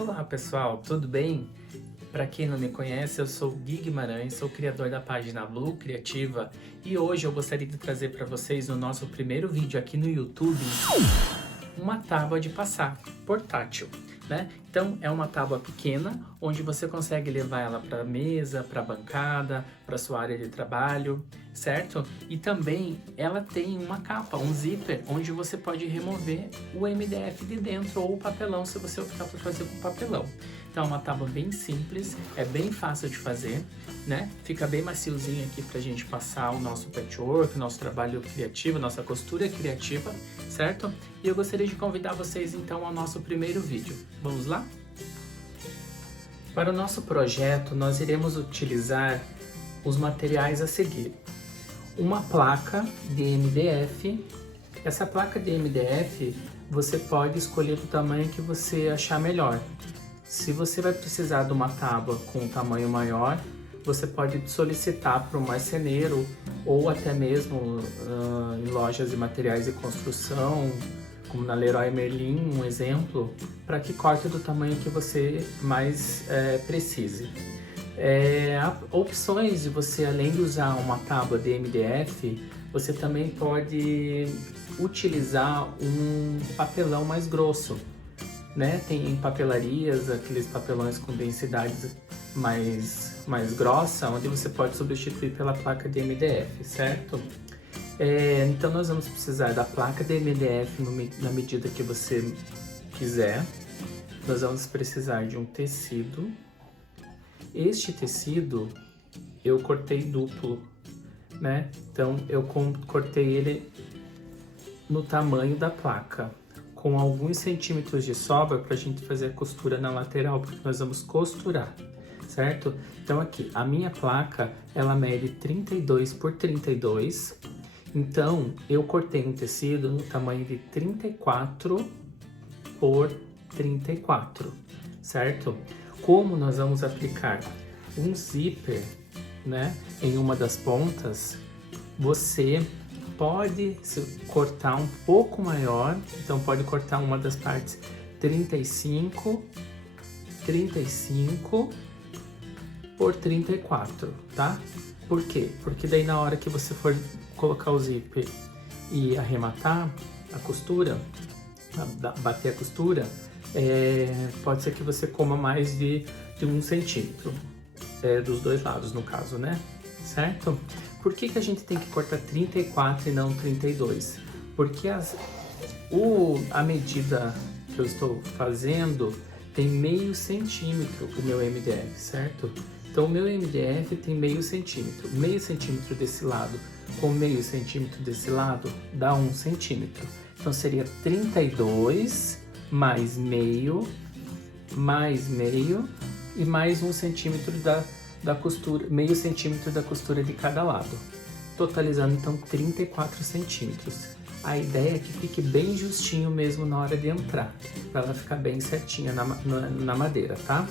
Olá pessoal, tudo bem? Para quem não me conhece, eu sou o Gui Guimarães, sou criador da página Blue Criativa e hoje eu gostaria de trazer para vocês no nosso primeiro vídeo aqui no YouTube uma tábua de passar portátil, né? Então é uma tábua pequena onde você consegue levar ela para a mesa, para a bancada, para sua área de trabalho, certo? E também ela tem uma capa, um zíper, onde você pode remover o MDF de dentro ou o papelão se você optar por fazer com papelão. Então é uma tábua bem simples, é bem fácil de fazer, né? Fica bem maciozinho aqui pra gente passar o nosso patchwork, nosso trabalho criativo, nossa costura criativa, certo? E eu gostaria de convidar vocês então ao nosso primeiro vídeo. Vamos lá? Para o nosso projeto, nós iremos utilizar os materiais a seguir. Uma placa de MDF. Essa placa de MDF você pode escolher o tamanho que você achar melhor. Se você vai precisar de uma tábua com um tamanho maior, você pode solicitar para um marceneiro ou até mesmo em lojas de materiais de construção, como na Leroy Merlin, um exemplo, para que corte do tamanho que você mais precise. Há opções de você, além de usar uma tábua de MDF, você também pode utilizar um papelão mais grosso, né? Tem em papelarias aqueles papelões com densidade mais grossa, onde você pode substituir pela placa de MDF, certo? Então nós vamos precisar da placa de MDF na medida que você quiser. Nós vamos precisar de um tecido. Este tecido eu cortei duplo, né? Então eu cortei ele no tamanho da placa, com alguns centímetros de sobra para a gente fazer a costura na lateral, porque nós vamos costurar, certo? Então aqui, a minha placa, ela mede 32 por 32, então eu cortei um tecido no tamanho de 34 por 34, certo? Como nós vamos aplicar um zíper, né, em uma das pontas, você pode cortar um pouco maior, então pode cortar uma das partes 35 por 34, tá? Por quê? Porque daí na hora que você for colocar o zíper e arrematar a costura, bater a costura, pode ser que você coma mais de 1 centímetro, dos dois lados no caso, né? Certo? Por que a gente tem que cortar 34 e não 32? Porque a medida que eu estou fazendo tem meio centímetro o meu MDF, certo? Então o meu MDF tem meio centímetro desse lado com meio centímetro desse lado dá 1 centímetro. Então seria 32 mais meio e mais 1 centímetro da costura, meio centímetro da costura de cada lado, totalizando então 34 centímetros. A ideia é que fique bem justinho mesmo na hora de entrar, para ela ficar bem certinha na madeira, tá?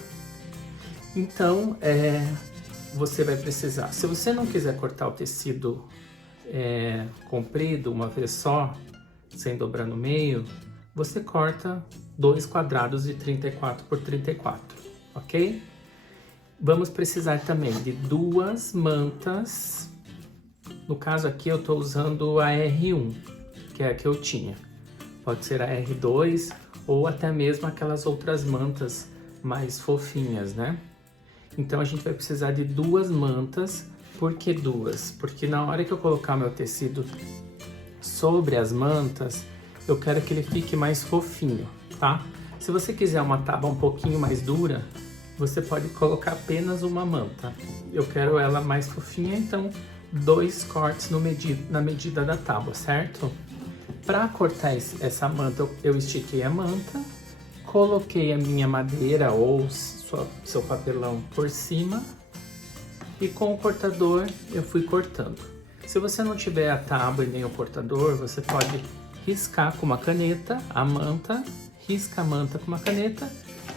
Então, você vai precisar, se você não quiser cortar o tecido comprido uma vez só, sem dobrar no meio, você corta 2 quadrados de 34 por 34, ok? Vamos precisar também de 2 mantas. No caso aqui eu estou usando a R1, que é a que eu tinha. Pode ser a R2 ou até mesmo aquelas outras mantas mais fofinhas, né? Então a gente vai precisar de 2 mantas. Por que 2? Porque na hora que eu colocar meu tecido sobre as mantas, eu quero que ele fique mais fofinho, tá? Se você quiser uma tábua um pouquinho mais dura, você pode colocar apenas uma manta. Eu quero ela mais fofinha, então 2 cortes na medida da tábua, certo? Para cortar essa manta, eu estiquei a manta, coloquei a minha madeira ou seu papelão por cima e com o cortador eu fui cortando. Se você não tiver a tábua e nem o cortador, você pode riscar com uma caneta a manta, risca a manta com uma caneta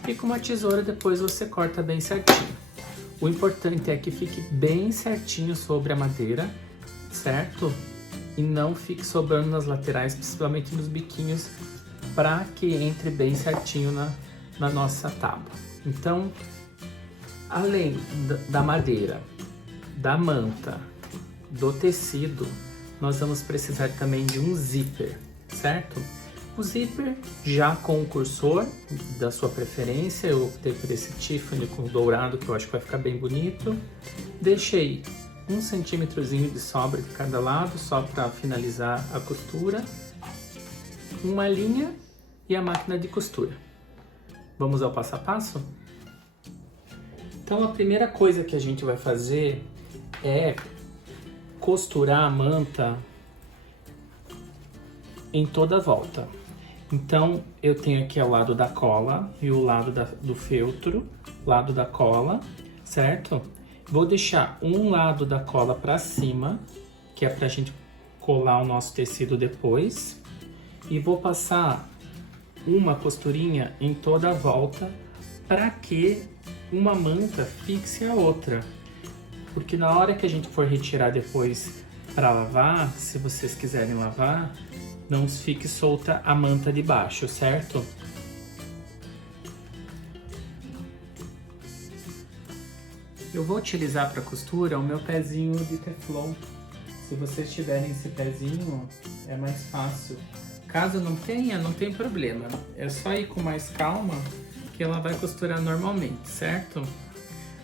e com uma tesoura depois você corta bem certinho. O importante é que fique bem certinho sobre a madeira, certo? E não fique sobrando nas laterais, principalmente nos biquinhos, para que entre bem certinho na nossa tábua. Então, além da madeira, da manta, do tecido, nós vamos precisar também de um zíper, certo? O zíper já com o cursor da sua preferência, eu optei por esse Tiffany com dourado, que eu acho que vai ficar bem bonito. Deixei 1 centímetrozinho de sobra de cada lado, só para finalizar a costura. Uma linha e a máquina de costura. Vamos ao passo a passo? Então a primeira coisa que a gente vai fazer é costurar a manta em toda a volta. Então eu tenho aqui o lado da cola e o lado do feltro, lado da cola, certo? Vou deixar um lado da cola para cima, que é para a gente colar o nosso tecido depois, e vou passar uma costurinha em toda a volta para que uma manta fixe a outra, porque na hora que a gente for retirar depois para lavar, se vocês quiserem lavar, não fique solta a manta de baixo, certo? Eu vou utilizar para costura o meu pezinho de teflon. Se vocês tiverem esse pezinho, é mais fácil. Caso não tenha, não tem problema. É só ir com mais calma que ela vai costurar normalmente, certo?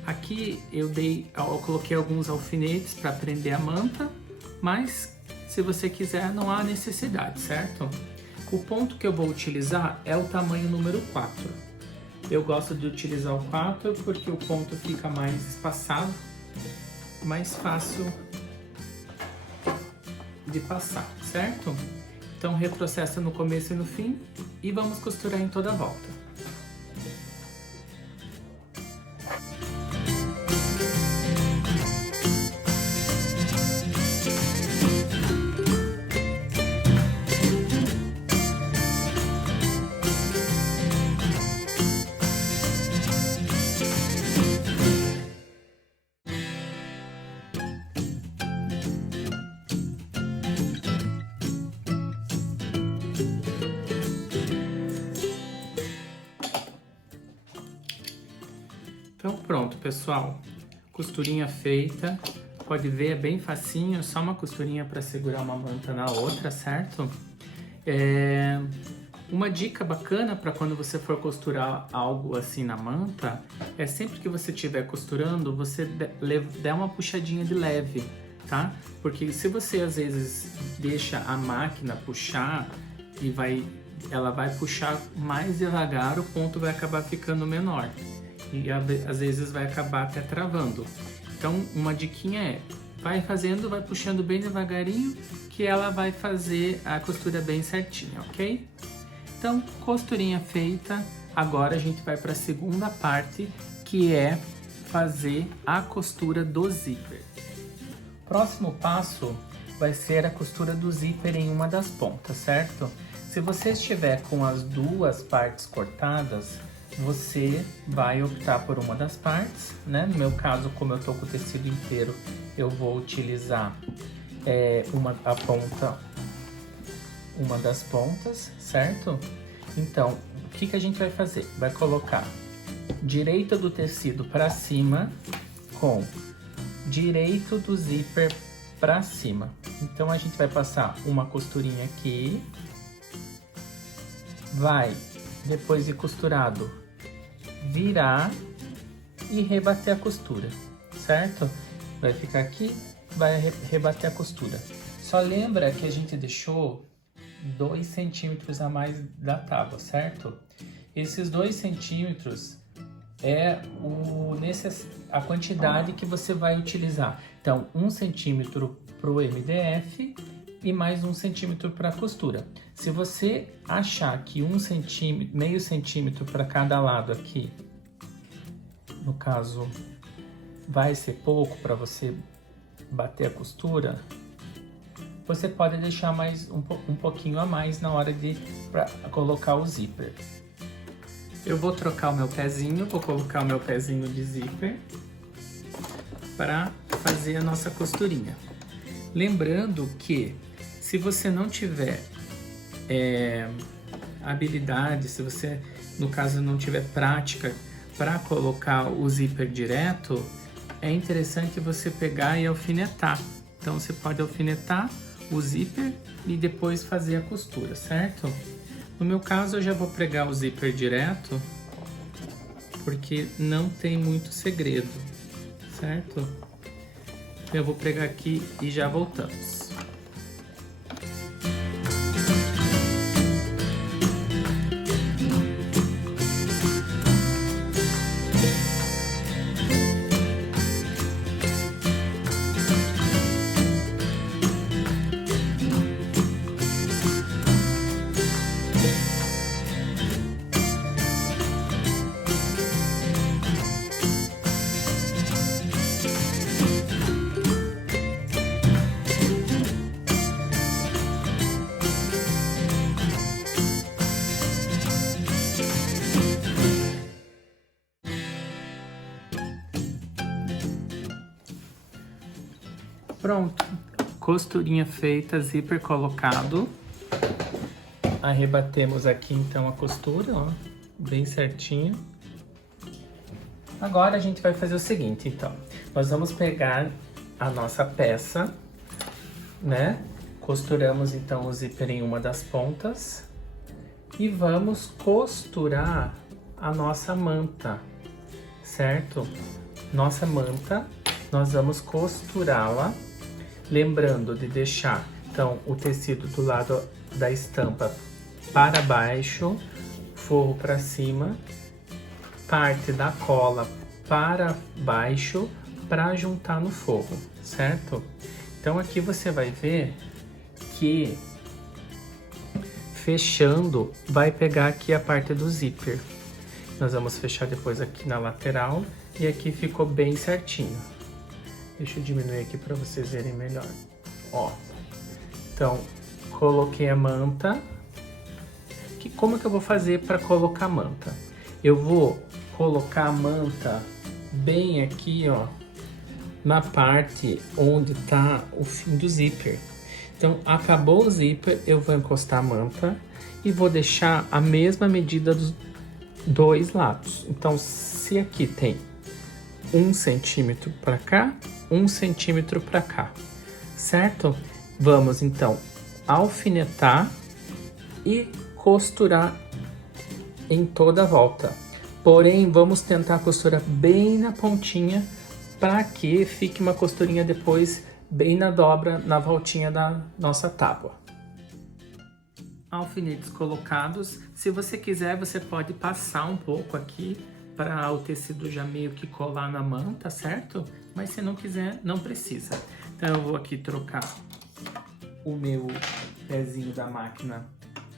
Aqui eu coloquei alguns alfinetes para prender a manta, mas se você quiser não há necessidade, certo? O ponto que eu vou utilizar é o tamanho número 4. Eu gosto de utilizar o 4 porque o ponto fica mais espaçado, mais fácil de passar, certo? Então retrocessa no começo e no fim e vamos costurar em toda a volta. Então pronto, pessoal, costurinha feita, pode ver, é bem facinho, só uma costurinha para segurar uma manta na outra, certo? Uma dica bacana para quando você for costurar algo assim na manta, é sempre que você estiver costurando, você dá uma puxadinha de leve, tá? Porque se você às vezes deixa a máquina puxar e ela vai puxar mais devagar, o ponto vai acabar ficando menor. E às vezes vai acabar até travando. Então uma diquinha é, vai fazendo, vai puxando bem devagarinho, que ela vai fazer a costura bem certinha, ok? Então, costurinha feita, agora a gente vai para a segunda parte, que é fazer a costura do zíper. Próximo passo vai ser a costura do zíper em uma das pontas, certo? Se você estiver com as duas partes cortadas, você vai optar por uma das partes, né? No meu caso, como eu tô com o tecido inteiro, eu vou utilizar uma das pontas, certo? Então, o que a gente vai fazer? Vai colocar direita do tecido para cima com direito do zíper para cima. Então, a gente vai passar uma costurinha aqui, vai, depois de costurado, virar e rebater a costura, certo? Vai ficar aqui, vai rebater a costura. Só lembra que a gente deixou 2 centímetros a mais da tábua, certo? Esses 2 centímetros é a quantidade que você vai utilizar. Então, 1 centímetro para o MDF e mais 1 centímetro para a costura. Se você achar que 1 centímetro, meio centímetro para cada lado aqui, no caso, vai ser pouco para você bater a costura, você pode deixar mais um pouquinho a mais na hora de colocar o zíper. Eu vou trocar o meu pezinho, vou colocar o meu pezinho de zíper para fazer a nossa costurinha. Lembrando que se você não tiver habilidade, se você, no caso, não tiver prática para colocar o zíper direto, é interessante você pegar e alfinetar. Então, você pode alfinetar o zíper e depois fazer a costura, certo? No meu caso, eu já vou pregar o zíper direto, porque não tem muito segredo, certo? Eu vou pregar aqui e já voltamos. Pronto, costurinha feita, zíper colocado. Arrebatemos aqui então a costura, ó, bem certinho. Agora a gente vai fazer o seguinte, então. Nós vamos pegar a nossa peça, né? Costuramos então o zíper em uma das pontas e vamos costurar a nossa manta, certo? Nossa manta, nós vamos costurá-la. Lembrando de deixar, então, o tecido do lado da estampa para baixo, forro para cima, parte da cola para baixo, para juntar no forro, certo? Então, aqui você vai ver que, fechando, vai pegar aqui a parte do zíper. Nós vamos fechar depois aqui na lateral e aqui ficou bem certinho. Deixa eu diminuir aqui para vocês verem melhor. Ó, então, coloquei a manta. Como que eu vou fazer para colocar a manta? Eu vou colocar a manta bem aqui, ó, na parte onde tá o fim do zíper. Então, acabou o zíper, eu vou encostar a manta e vou deixar a mesma medida dos dois lados. Então, se aqui tem 1 centímetro para cá, 1 centímetro para cá, certo? Vamos então alfinetar e costurar em toda a volta. Porém, vamos tentar costurar bem na pontinha para que fique uma costurinha depois bem na dobra, na voltinha da nossa tábua. Alfinetes colocados. Se você quiser, você pode passar um pouco aqui para o tecido já meio que colar na manta, certo? Mas se não quiser, não precisa. Então eu vou aqui trocar o meu pezinho da máquina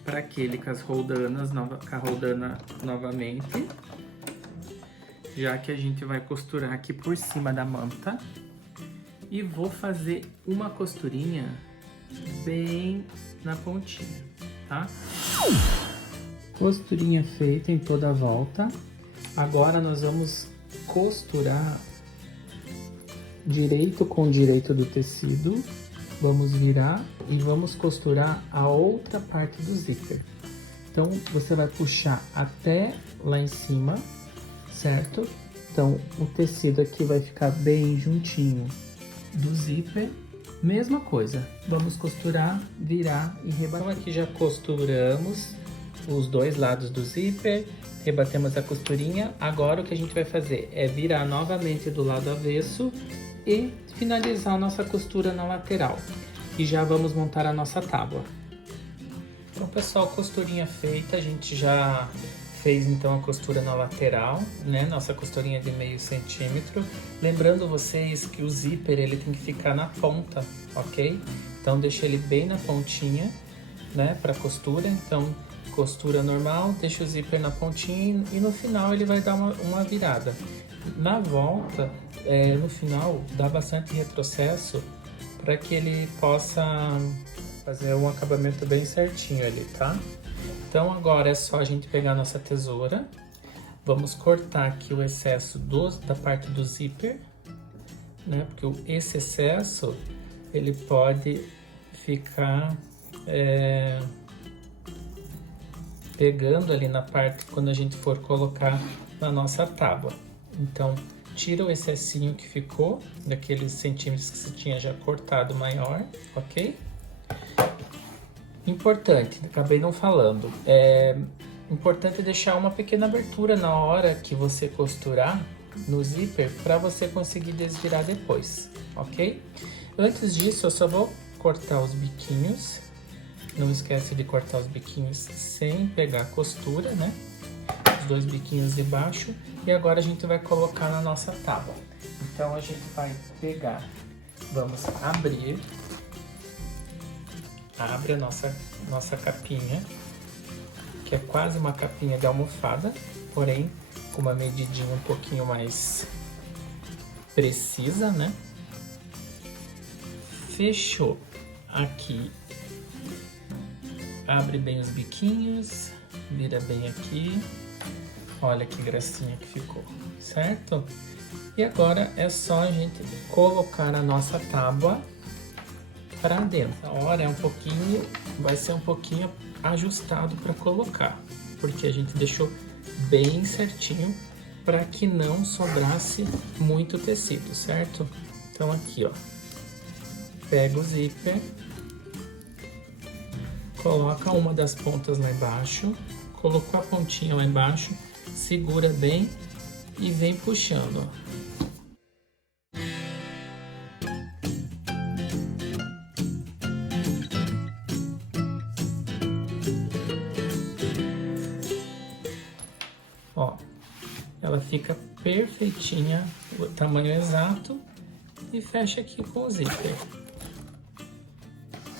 para aquele com as roldanas, com a roldana novamente. Já que a gente vai costurar aqui por cima da manta. E vou fazer uma costurinha bem na pontinha, tá? Costurinha feita em toda a volta. Agora nós vamos costurar direito com direito do tecido. Vamos virar e vamos costurar a outra parte do zíper. Então, você vai puxar até lá em cima, certo? Então, o tecido aqui vai ficar bem juntinho do zíper. Mesma coisa, vamos costurar, virar e rebater. Então, aqui já costuramos os dois lados do zíper. Rebatemos a costurinha. Agora o que a gente vai fazer é virar novamente do lado avesso e finalizar a nossa costura na lateral. E já vamos montar a nossa tábua. Então, pessoal, costurinha feita, a gente já fez então a costura na lateral, né? Nossa costurinha de meio centímetro. Lembrando vocês que o zíper ele tem que ficar na ponta, ok? Então deixa ele bem na pontinha, né? Para costura. Então costura normal, deixa o zíper na pontinha e no final ele vai dar uma virada. Na volta, no final, dá bastante retrocesso para que ele possa fazer um acabamento bem certinho ali, tá? Então agora é só a gente pegar a nossa tesoura, vamos cortar aqui o excesso da parte do zíper, né? Porque esse excesso, ele pode ficar pegando ali na parte quando a gente for colocar na nossa tábua. Então, tira o excessinho que ficou, daqueles centímetros que você tinha já cortado maior, ok? Importante, acabei não falando, importante deixar uma pequena abertura na hora que você costurar no zíper para você conseguir desvirar depois, ok? Antes disso, eu só vou cortar os biquinhos. Não esquece de cortar os biquinhos sem pegar a costura, né? Os dois biquinhos de baixo. E agora a gente vai colocar na nossa tábua. Então, a gente vai pegar, vamos abrir. Abre a nossa capinha, que é quase uma capinha de almofada, porém com uma medidinha um pouquinho mais precisa, né? Fechou aqui, abre bem os biquinhos, vira bem aqui, olha que gracinha que ficou, certo? E agora é só a gente colocar a nossa tábua para dentro. A hora vai ser um pouquinho ajustado para colocar, porque a gente deixou bem certinho para que não sobrasse muito tecido, certo? Então aqui, ó, pega o zíper, coloca uma das pontas lá embaixo, colocou a pontinha lá embaixo, segura bem e vem puxando, ó. Ó, ela fica perfeitinha, o tamanho exato, e fecha aqui com o zíper.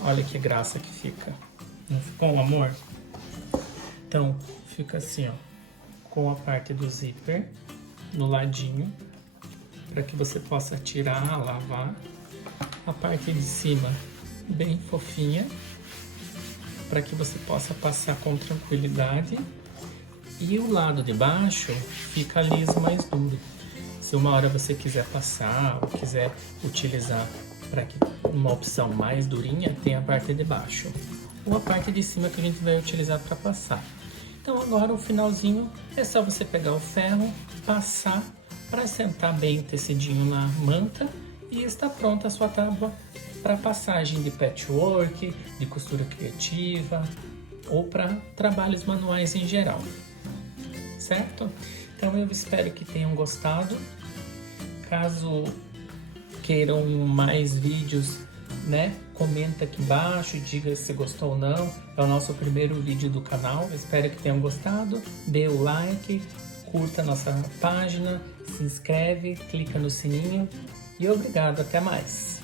Olha que graça que fica. Não ficou um amor? Então, fica assim, ó, com a parte do zíper no ladinho, para que você possa tirar, lavar. A parte de cima bem fofinha, para que você possa passar com tranquilidade. E o lado de baixo fica liso, mais duro. Se uma hora você quiser passar ou quiser utilizar para uma opção mais durinha, tem a parte de baixo. Ou a parte de cima que a gente vai utilizar para passar. Então agora o finalzinho é só você pegar o ferro, passar para assentar bem o tecidinho na manta e está pronta a sua tábua para passagem de patchwork, de costura criativa ou para trabalhos manuais em geral. Certo? Então eu espero que tenham gostado. Caso queiram mais vídeos, né? Comenta aqui embaixo, diga se gostou ou não. É o nosso primeiro vídeo do canal. Eu espero que tenham gostado. Dê o like, curta a nossa página, se inscreve, clica no sininho e obrigado, até mais!